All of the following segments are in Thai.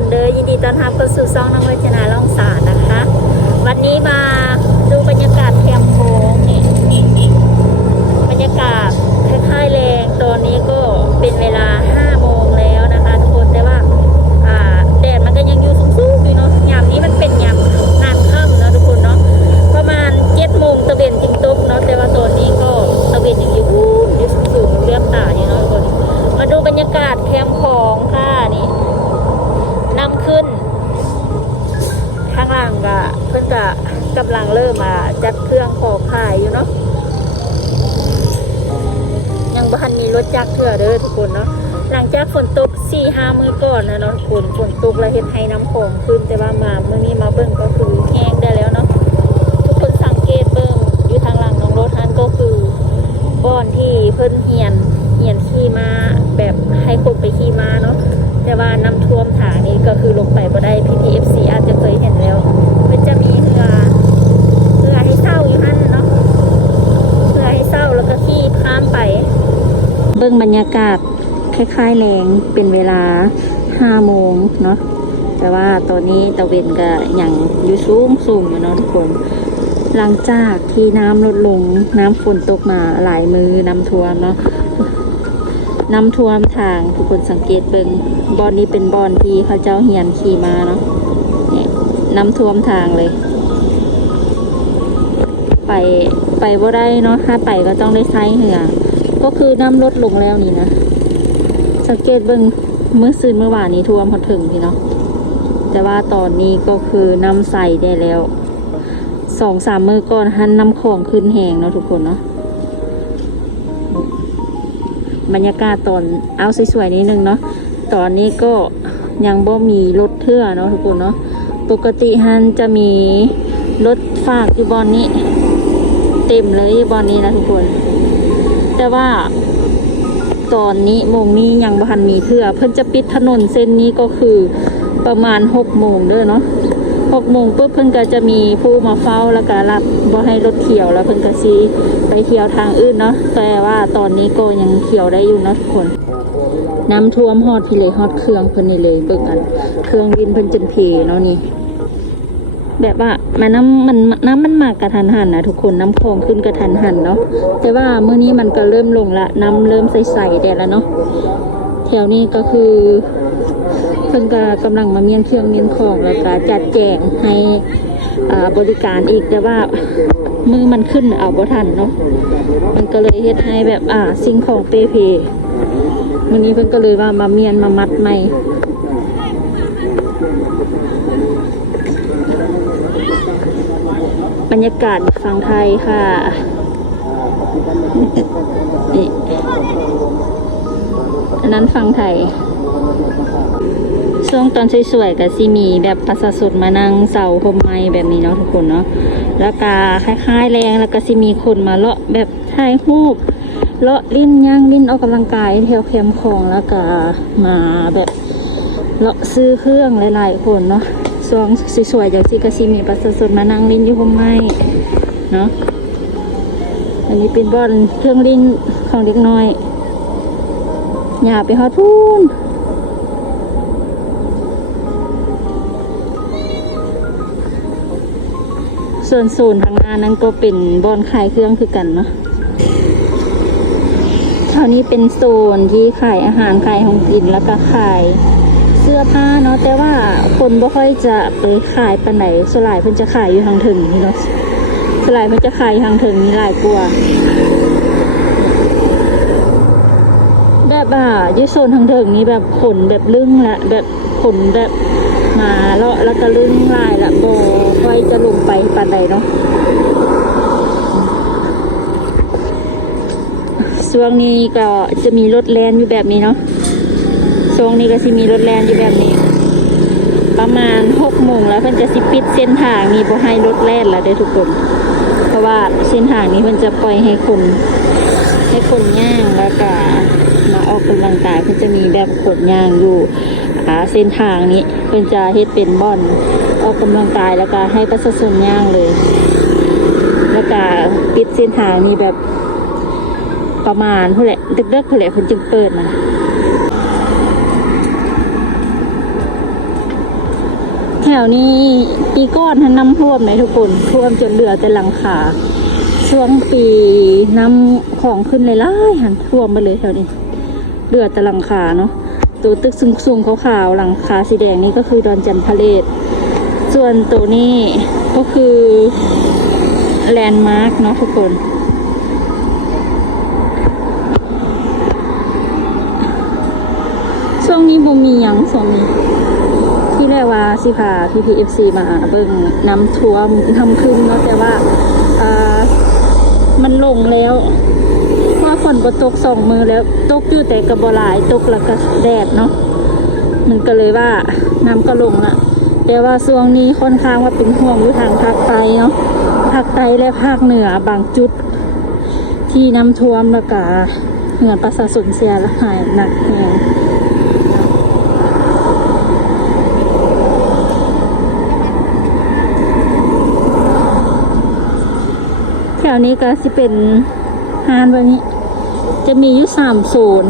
นเด้อยินดีต้อนรับเข้าสู่ซองน้องวัจนาล่องสารนะคะ วันนี้มาดูบรรยากาศแคมป์โค้งนี่บรรยากาศคล้ายๆแรงตอนนี้ก็เป็นเวลา ของขึ้นแต่ว่ามาเมื่อนี้มาเบิ่งก็คือแห้งได้แล้วเนาะทุกคนสังเกตเบิ่งอยู่ทางหลังน้องรถฮันก็คือบ่อนที่เพิ่นเหียนเหียนขี่มาแบบให้คนไปขี่มาเนาะแต่ว่าน้ำท่วมทางนี้ก็คือลงไปบ่ได้พี่พีเอฟซีอาจจะเคยเห็นแล้วมันจะมีเรือเรือให้เศร้าอยู่นั่นเนาะเรือให้เศร้าแล้วก็ขี่ข้ามไป เบิ่งบรรยากาศคล้ายๆแรงเป็นเวลา5โมงเนาะ แต่ว่าตอนนี้ตะเวนก็อย่างอยู่สูงสูงอยู่เนาะทุกคน หลังจากที่น้ำลดลงน้ำฝนตกมาหลายมือน้ำท่วมเนาะน้ำท่วมทางทุกคนสังเกตเบิงบอนนี้เป็นบอนที่เขาเจ้าเหียนขี่มาเนาะเนี่ยน้ำท่วมทางเลย ไปไปบ่ได้เนาะถ้าไปก็ต้องได้ใช้เหือก็คือน้ำลดลงแล้วนี่นะ สังเกตเบิงเมื่อซืนเมื่อวานนี้ท่วมพอถึงพี่เนาะ แต่ว่าตอนนี้ก็คือน้ำใสได้แล้วสองสามมือก่อนหันน้ำของขึ้นแหงเนาะทุกคนเนาะบรรยากาศตอนเอาสวยๆนิดนึงเนาะตอนนี้ก็ยังบ่มีรถเทื่อเนาะทุกคนเนาะปกติฮันจะมีรถฝากอยู่บอนนี้ เต็มเลยบอนนี้นะทุกคน แต่ว่าตอนนี้โมงนี้ยังบ่ทันมีเทื่อ เพิ่นจะปิดถนนเส้นนี้ก็คือ ประมาณหกโมงเด้อเนาะหกโมงปุ๊บเพิ่นก็จะมีผู้มาเฝ้าแล้วก็รับบ่ให้รถเขียวแล้วเพิ่นก็สิไปเที่ยวทางอื่นเนาะแต่ว่าตอนนี้ก็ยังเขียวได้อยู่เนาะทุกคนน้ำท่วมฮอดพี่เลยฮอดเครื่องเพิ่นนี่เลยเบิ่งอันเครื่องบินเพิ่นจนเพเนาะนี่แบบว่ามันน้ำมันน้ำมันมากกระทันหันนะทุกคนน้ำคลองขึ้นกระทันหันเนาะแต่ว่าเมื่อนี้มันก็เริ่มลงละน้ำเริ่มใสๆแต่ล้วเนาะแถวนี้ก็คือ เพิ่นก็กำลังมาเมียนเครื่องเมียนของแล้วก็จัดแจงให้บริการอีกแต่ว่ามือมันขึ้นเอาบ่ทันเนาะมันก็เลยเฮ็ดให้แบบอ่าสิ่งของเปเพวันนี้เพิ่นก็เลยว่ามาเมียนมามัดใหม่บรรยากาศฝั่งไทยค่ะนี่อันนั้นฝั่งไทย ช่วงตอนสวยๆกับซีมีแบบประสาสดมานั่งเสาพมไม้แบบนี้เนาะทุกคนเนาะแล้วก็คล้ายๆแรงแล้วก็ซีมีคนมาเลาะแบบถ่ายรูปเลาะลิ้นย่างลิ้นออกกำลังกายแถวแคมป์ของแล้วก็มาแบบเลาะซื้อเครื่องหลายๆคนเนาะช่วงสวยๆจากซีกับซีมีประสาสดมานั่งลิ้นอยู่พมไม้เนาะอันนี้เป็นบอลเครื่องลิ้นของเด็กน้อยอย่าไปฮอดพูน ส่วนศูนย์ทางหน้านั้นก็เป็นบอนขายเครื่องคือกันเนาะเท่านี้เป็นโซนที่ขายอาหารขายของกินแล้วก็ขายเสื้อผ้าเนาะแต่ว่าคนบ่ค่อยจะไปขายปานไหนสลายเพิ่นจะขายอยู่ทางถึงนี่เนาะสลายเพิ่นจะขายทางถึงนี่หลายกว่าแบบอะยี่โซนทางถึงนี่แบบขนแบบลึงละแบบขนแบบ มาเลาะแล้วก็ลึงลายละโบค่อยจะลงไปปานใดเนาะช่วงนี้ก็จะมีรถแลนอยู่แบบนี้เนาะช่วงนี้ก็จะมีรถแลนอยู่แบบนี้ ประมาณหกโมงแล้วเพิ่นจะสิปิดเส้นทางนี้บ่ให้รถแล่นละเด้ทุกคน เพราะว่าเส้นทางนี้เพิ่นจะปล่อยให้คนให้คนย่างแล้วก็มาออกกำลังกายเพิ่นจะมีแบบขนย่างอยู่ อ่าเส้นทางนี้เพิ่นจะเฮ็ดเป็นบ่อนออกกำลังกายแล้วก็ให้ประชาชนย่างเลย แล้วก็ปิดเส้นทางนี้แบบประมาณเท่าไหร่ดึกๆเท่าไหร่เพิ่นจึงเปิดนะแถวนี้ปีก้อนทันน้ำท่วมไหนทุกคนท่วมจนเหลือแต่หลังคาช่วงปีน้ำของขึ้นเลยล่ายหันท่วมไปเลยแถวนี้เหลือแต่หลังคาเนาะ ตัวตึกสูงๆขาวๆหลังคาสีแดงนี่ก็คือดอนจันทะเลศส่วนตัวนี้ก็คือแลนด์มาร์กเนาะทุกคนช่วงนี้บ่มีหยังช่วงนี้ที่แรกว่าสิพาพี่พีเอฟซีมาเบิ่งน้ำท่วมทำขึ้นเนาะแต่ว่ามันลงแล้ว นก็ตกสองมือแล้วตกอยู่แต่กระบหลายตกแล้วก็แดดเนาะมันก็เลยว่าน้ำก็ลงละแต่ว่าช่วงนี้ค่อนข้างว่าเป็นห่วงอยู่ทางภาคใต้เนาะภาคใต้และภาคเหนือบางจุด ที่น้ำท่วมแล้วก็เหงื่อประชาชนเสียหายหนักแรงแถวนี้ก็สิเป็นฮานแบบนี้ จะมีอยู่สามโซน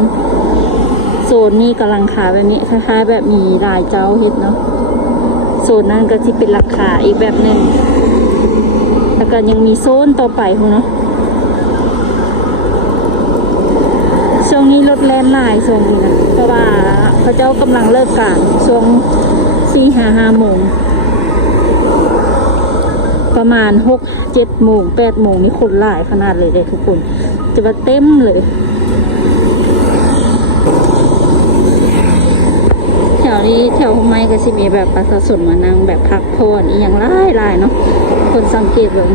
โซนนี้กำลังขาแบบนี้คล้ายๆ แบบมีลายเจ้าเห็ดเนาะโซนนั้นก็จะเป็นราคาอีกแบบหนึ่งแล้วก็ยังมีโซนต่อไปคุณเนาะช่วงนี้รถแล่นหลายช่วงนี้นะเพราะว่าเขาเจ้ากำลังเลิกการช่วงสี่ห้าห้าโมงประมาณหกเจ็ดโมงแปดโมงนี่คนหลายขนาดเลยเลยทุกคน จะมาเต็มเลยแถวนี้แถวไม้ก็สิมีแบบประชาชนมานั่งแบบพักผ่อนอีอย่างไล่ไลายเนาะคนสังเกตเลย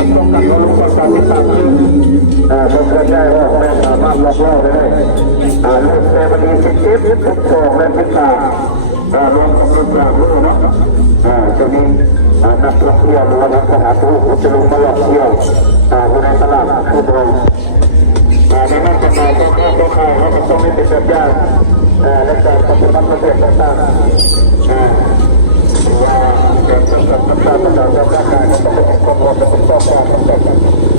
บิ่งอ่าผมก็ได้ว่าแม่สามารถล็อกล่อได้เลยอ่าลูกเซมันมีสิบเจ็ดสิบสองและสิบสามอ่ารวมกับลูกหลานลูกเนาะอ่าจะมีอ่านักท่องเที่ยวหรือว่านักสถานทูตจะลงมาหลอกเที่ยวอ่าในตลาดคือตรงอ่าในนั้นจะมาต้องเข้าต้องเข้าแล้วก็ต้องไม่เป็นแบบยางอ่าและการปฏิบัติระเบียบต่างๆอ่าว่าการปฏิบัติต่างๆต่างๆต่างๆการต้องเป็นข้อมูลและเป็นข้อความต่างๆ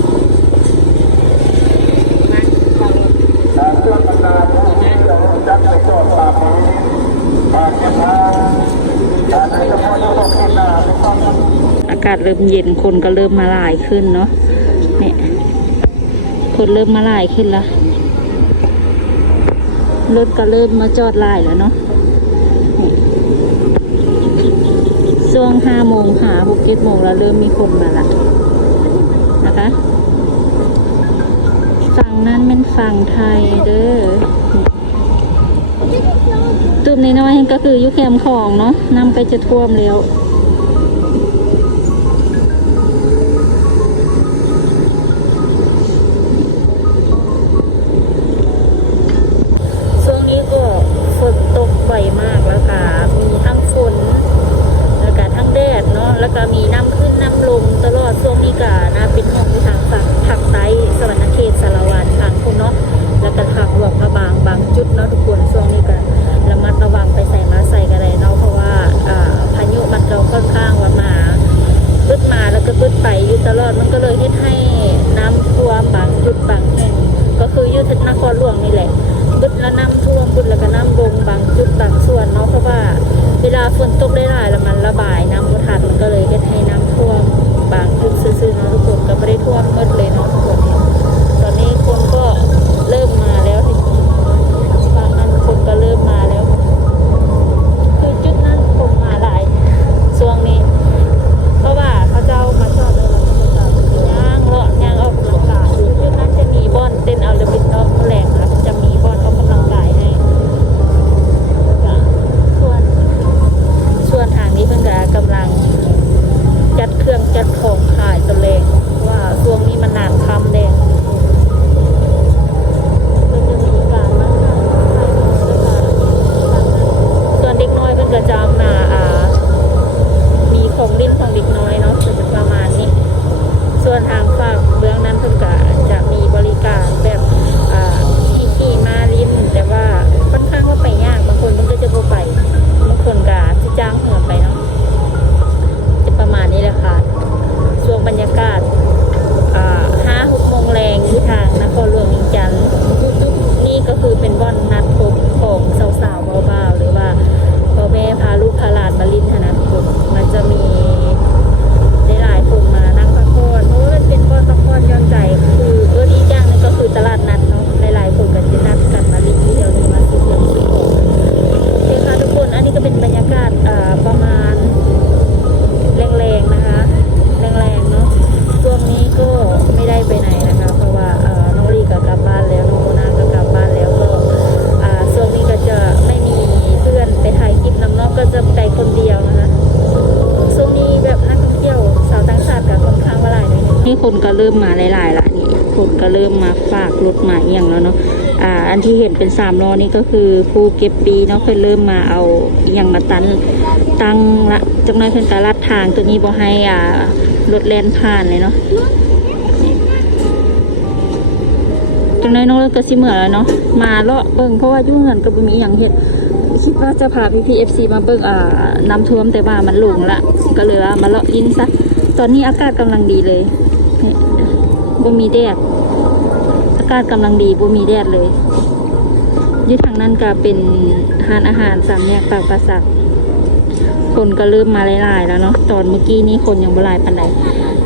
เครื่องบรรดาผู้ที่จะจัดไปจอดตามนี้อาจจะพาอาจจะเฉพาะที่ต้องขึ้นหน้าไม่ต้อง อากาศเริ่มเย็นคนก็เริ่มมาลายขึ้นเนาะเนี่ยคนเริ่มมาลายขึ้นแล้วรถก็เริ่มมาจอดลายแล้วเนาะช่วงห้าโมงหาหกเจ็ดโมงแล้วเริ่มมีคนมาละนะคะฝั่งนั้นเป็นฝั่งไทยเด้อตุ่มน้อยๆก็คือยุแคมของเนาะน้ำใกล้จะท่วมแล้ว แล้วก็มีน้ำขึ้นน้ำลงตลอดช่วงนี้ก็น่าเป็นห่วงทางฝั่งภาคใต้สวรรณเขตสารวันทา เริ่มมาหลายๆละนี่คนก็เริ่มมาฝากรถมาเอียงแล้วเนาะอ่าอันที่เห็นเป็นสามล้อนี่ก็คือผู้เก็บปีเนาะเพิ่นเริ่มมาเอาเอียงมาตันตั้งละจังน้อยเพิ่นก็ลัดทางตัวนี้บ่ให้อ่ารถแล่นผ่านเลยเนาะจังน้อยน้องเลิกก็สิเหมือแล้วเนาะมาเลาะเบิ่งเพราะว่าอยู่เงินก็บ่มีอหยังเฮ็ดคิดว่าจะพาพี่พีเอฟซีมาเบิ่งอ่าน้ำท่วมแต่ว่ามันหลงละก็เลยว่ามาเลาะยินซะตอนนี้อากาศกำลังดีเลย บ่มีแดดอากาศกำลังดีบ่มีแดดเลยยี่ทางนั้นก็เป็นทานอาหารสามแยกปากประสักคนก็เริ่มมาหลายๆแล้วเนาะตอนเมื่อกี้นี้คนยังบ่หลายปานใด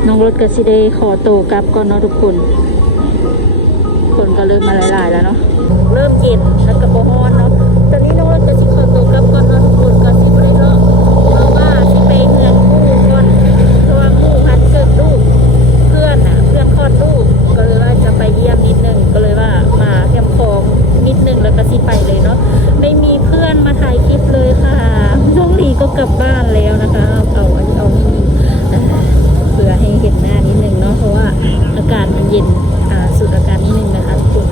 น้องรถก็สิได้ขอโตกลับก่อนเนาะทุกคน คนก็เริ่มมาหลายๆแล้วเนาะเริ่มเย็นแล้วก็บ่ฮ้อนเนาะ กลับบ้านแล้วนะคะ เอาเอาเอานี่อ่าเผื่อให้เห็นหน้านิดนึงเนาะเพราะว่าอากาศมันเย็นอ่าสุดอากาศนิดนึงนะคะทุกคน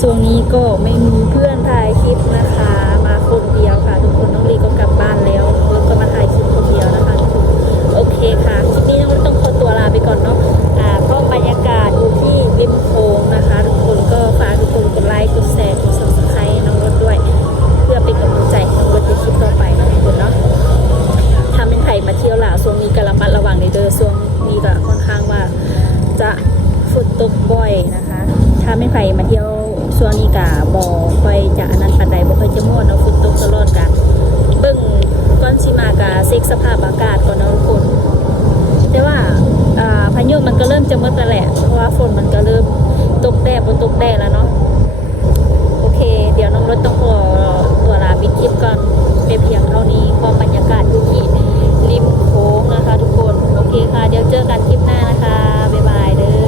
ช่วงนี้ก็ไม่มีเพื่อนถ่ายคลิปนะคะ มาคนเดียวค่ะ ทุกคนน้องลีก็กลับบ้านแล้วแล้วก็มาถ่ายคลิปคนเดียวนะคะทุกคนโอเคค่ะ เช็คสภาพอากาศก่อนนะทุกคน แต่ว่าพายุมันก็เริ่มจะหมดแล้วแหละ เพราะว่าฝนมันก็เริ่มตกแดดบ่ตกแดดแล้วเนาะ โอเค เดี๋ยวน้องรถต้องขอตัวลาปิดคลิปก่อนเป็นเพียงเท่านี้พอบรรยากาศอยู่ที่ริมโค้งนะคะ ทุกคน โอเคค่ะ เดี๋ยวเจอกันคลิปหน้านะคะ บ๊ายบายเลย